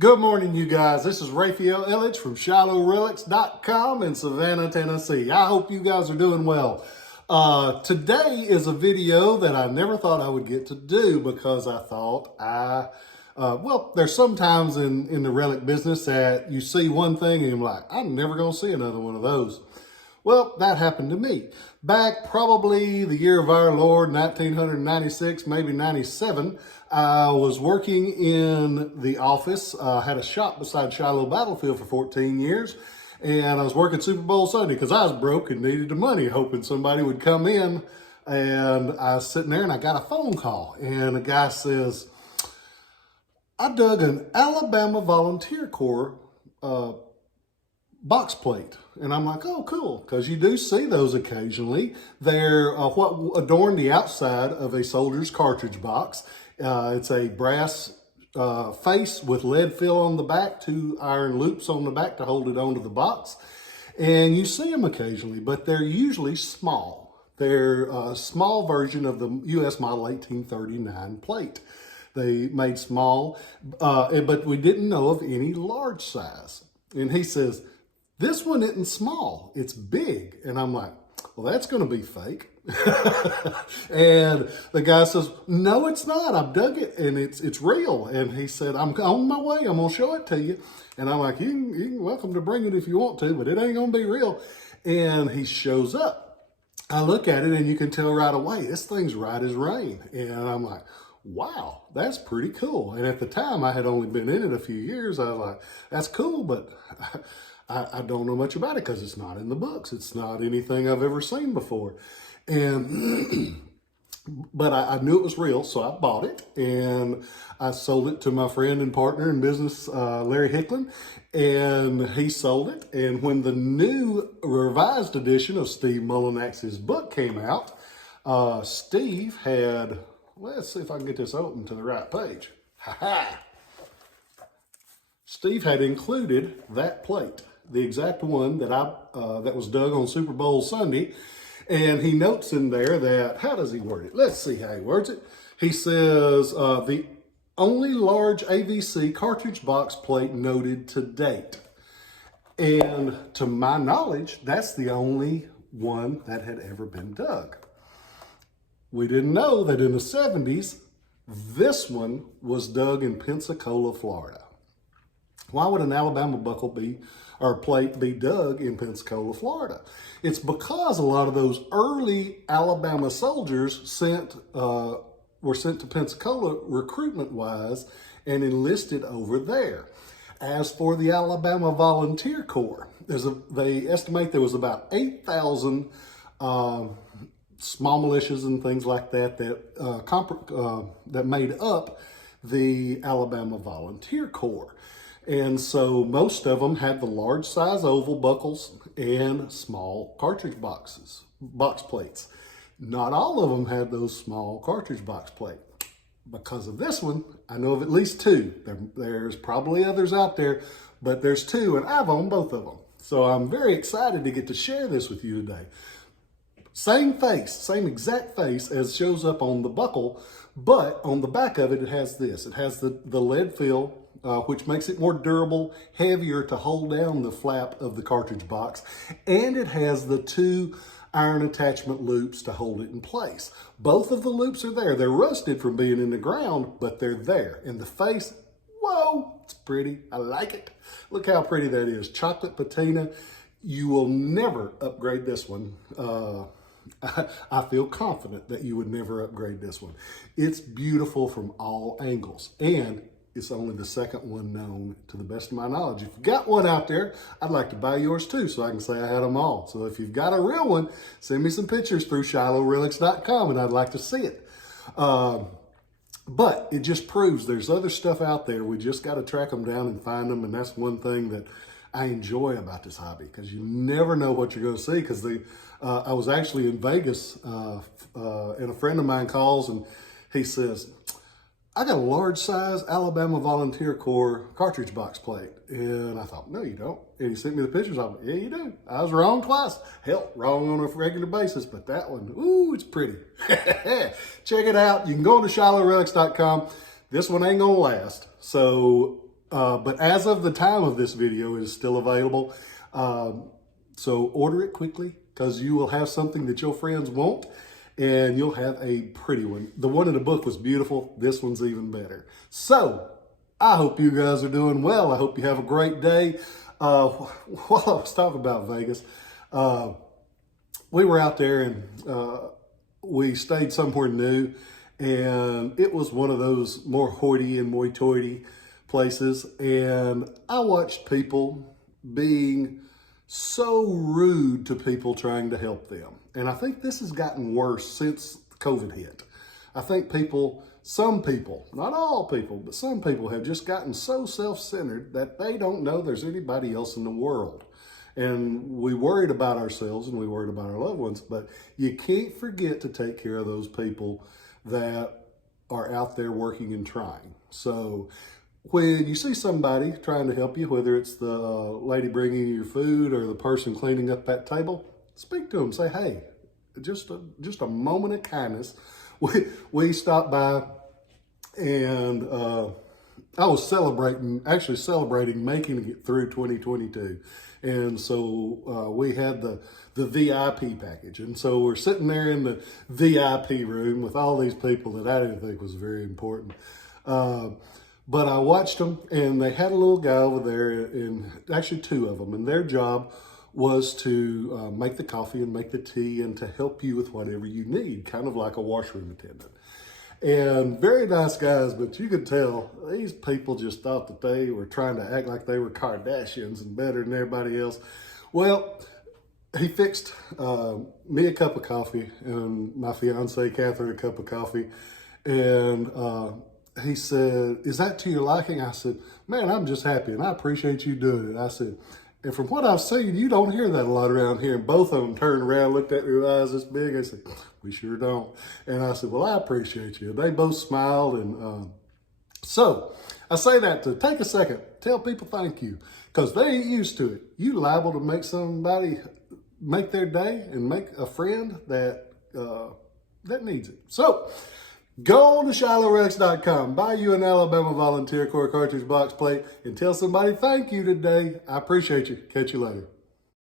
Good morning, you guys. This is Rafael Eledge from Relics.com in Savannah, Tennessee. I hope you guys are doing well. Today is a video that I never thought I would get to do because I thought well, there's sometimes in the relic business that you see one thing and you're like, I'm never going to see another one of those. Well, that happened to me. Back probably the year of our Lord, 1996, maybe 97, I was working in the office. I had a shop beside Shiloh Battlefield for 14 years, and I was working Super Bowl Sunday because I was broke and needed the money, hoping somebody would come in. And I was sitting there and I got a phone call, and a guy says, I dug an Alabama Volunteer Corps box plate. And I'm like, oh, cool, because you do see those occasionally. They're what adorn the outside of a soldier's cartridge box. It's a brass face with lead fill on the back, 2 iron loops on the back to hold it onto the box. And you see them occasionally, but they're usually small. They're a small version of the U.S. Model 1839 plate. They made small, but we didn't know of any large size. And he says, this one isn't small, it's big. And I'm like, well, that's going to be fake. And the guy says, no, it's not. I've dug it and it's real. And he said, I'm on my way. I'm going to show it to you. And I'm like, you're welcome to bring it if you want to, but it ain't going to be real. And he shows up. I look at it and you can tell right away, this thing's right as rain. And I'm like, wow, that's pretty cool. And at the time I had only been in it a few years. I was like, that's cool, but I don't know much about it because it's not in the books. It's not anything I've ever seen before. And, but I knew it was real, so I bought it and I sold it to my friend and partner in business, Larry Hicklin, and he sold it. And when the new revised edition of Steve Mullinax's book came out, Steve had, let's see if I can get this open to the right page. Steve had included that plate, the exact one that that was dug on Super Bowl Sunday. And he notes in there that, how does he word it? Let's see how he words it. He says, the only large AVC cartridge box plate noted to date. And to my knowledge, that's the only one that had ever been dug. We didn't know that in the 70s, this one was dug in Pensacola, Florida. Why would an Alabama plate be dug in Pensacola, Florida? It's because a lot of those early Alabama soldiers were sent to Pensacola recruitment-wise and enlisted over there. As for the Alabama Volunteer Corps, they estimate there was about 8,000 small militias and things like that that made up the Alabama Volunteer Corps. And so most of them had the large size oval buckles and small cartridge box plates. Not all of them had those small cartridge box plates. Because of this one, I know of at least 2. There's probably others out there, but there's 2 and I've owned both of them. So I'm very excited to get to share this with you today. Same face, same exact face as shows up on the buckle, but on the back of it, it has this. It has the lead fill, which makes it more durable, heavier to hold down the flap of the cartridge box. And it has the 2 iron attachment loops to hold it in place. Both of the loops are there. They're rusted from being in the ground, but they're there. And the face, whoa, it's pretty. I like it. Look how pretty that is. Chocolate patina. You will never upgrade this one. I feel confident that you would never upgrade this one. It's beautiful from all angles, and it's only the second one known to the best of my knowledge. If you've got one out there, I'd like to buy yours too so I can say I had them all. So if you've got a real one, send me some pictures through Relics.com and I'd like to see it. But it just proves there's other stuff out there. We just got to track them down and find them, and that's one thing that I enjoy about this hobby, because you never know what you're going to see. Because I was actually in Vegas and a friend of mine calls and he says, I got a large size Alabama Volunteer Corps cartridge box plate. And I thought, no, you don't. And he sent me the pictures. I'm like, yeah, you do. I was wrong twice. Hell, wrong on a regular basis, but that one, ooh, it's pretty. Check it out. You can go to Relics.com. This one ain't gonna last. So But as of the time of this video, it is still available. So order it quickly, because you will have something that your friends want, and you'll have a pretty one. The one in the book was beautiful. This one's even better. So I hope you guys are doing well. I hope you have a great day. While I was talking about Vegas, we were out there and we stayed somewhere new, and it was one of those more hoity and moity places. And I watched people being so rude to people trying to help them. And I think this has gotten worse since COVID hit. I think some people, not all people, but some people have just gotten so self-centered that they don't know there's anybody else in the world. And we worried about ourselves and we worried about our loved ones, but you can't forget to take care of those people that are out there working and trying. So when you see somebody trying to help you, whether it's the lady bringing you your food or the person cleaning up that table, speak to them. Say, hey, just a moment of kindness. We stopped by, and I was celebrating making it through 2022. And so we had the VIP package. And so we're sitting there in the VIP room with all these people that I didn't think was very important. But I watched them, and they had a little guy over there, and actually two of them, and their job was to make the coffee and make the tea and to help you with whatever you need, kind of like a washroom attendant. And very nice guys, but you could tell these people just thought that they were trying to act like they were Kardashians and better than everybody else. Well, he fixed me a cup of coffee and my fiance Catherine a cup of coffee, and he said, "Is that to your liking?" I said, "Man, I'm just happy, and I appreciate you doing it." I said, "And from what I've seen, you don't hear that a lot around here." And both of them turned around, looked at me with eyes this big. I said, "We sure don't." And I said, "Well, I appreciate you." They both smiled. And so I say that to take a second, tell people thank you, because they ain't used to it. You liable to make somebody make their day and make a friend that needs it. So go on to ShilohRelics.com, buy you an Alabama Volunteer Corps cartridge box plate, and tell somebody thank you today. I appreciate you. Catch you later.